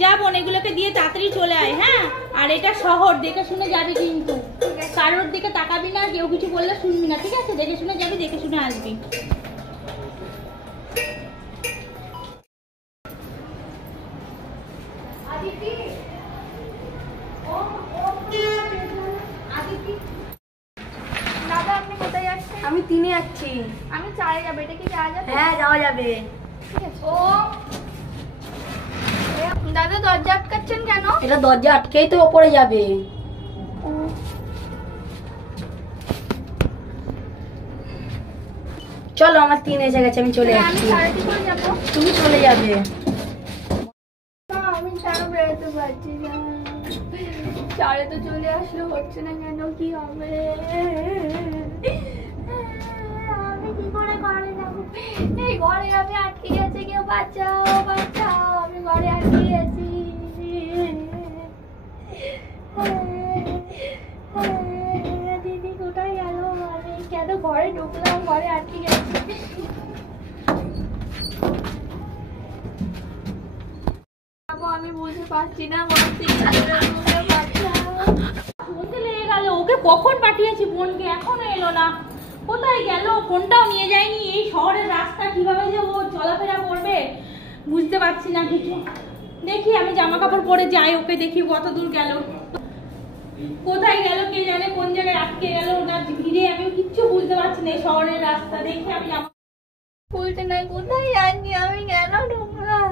যা বোন এগুলোকে দিয়ে তাড়াতাড়ি চলে আয়। হ্যাঁ, আর এটা শহর, দেখে শুনে যাবি কিন্তু, কারোর দিকে তাকাবি না, কেউ কিছু বললে শুনবি না, ঠিক আছে? দেখে শুনে যাবি, দেখে শুনে আসবি। দাদা আপনি কোথায় যাচ্ছেন? আমি 3-এ যাচ্ছি। আমি 4-এ যাবো, এটা কি যাওয়া যাবে? হ্যাঁ যাওয়া যাবে। ঠিক আছে। ও দাদা দরজা আটকাচ্ছেন কেন? এটা দরজা আটকেই তো ওপরে যাবে। চলো আমার 3 এসে গেছে, আমি চলে আমি যাচ্ছি। 4-এ করে যাবো। তুমি চলে যাবে। আমি কেন বেরোতে পারছি না? 4-এ তো চলে আসলো, হচ্ছে না কেন? কি হবে? আমি কি করে ঘরে যাবো? এই ঘরে আমি আটকে গেছি, কেউ বাঁচাও বাঁচাও, আমি ঘরে আটকে গেছি। দিদি কোথায় গেল? আমি কেন ঘরে ঢুকলাম, ঘরে আটকে গেছি। আমি বুঝতে পারছি না, বলতে লেগে গেল। ওকে কখন পাঠিয়েছি বোনকে, এখনো এলো না। কোথায় গেল? ফোনটাও নিয়ে যায়নি। এই শহরের রাস্তা কিভাবে যে ও চলাফেরা করবে বুঝতে পারছি না কিছু। দেখি আমি জামা কাপড় পরে যাই, ওকে দেখি কত দূর গেল, কোথায় গেল কে জানে, কোন জায়গায় আটকে গেল না ভিড়ে, আমি কিচ্ছু বুঝতে পারছি না এই শহরের রাস্তা। দেখি আমি জামা বলতে নাই, কোথায় যাচ্ছি আমি, কেন ঢুকলাম?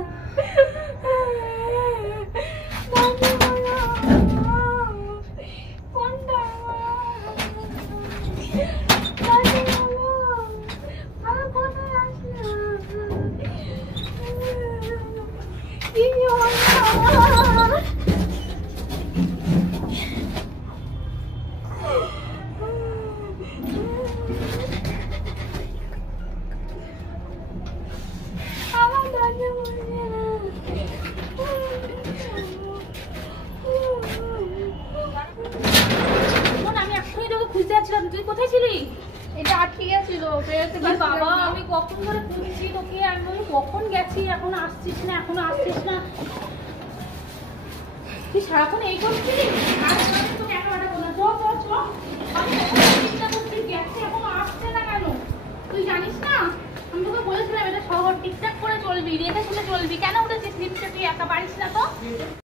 তুই কোথায় ছিলি? এটা আটকে গেছিল, বেরোতে পারছি না। বাবা আমি কখন ধরে খুঁজছি তোকে, আমি বলি কখন গেছি, এখনো আসছিস না, এখনো আসছিস না। তুই সারাক্ষণ এই করছিস?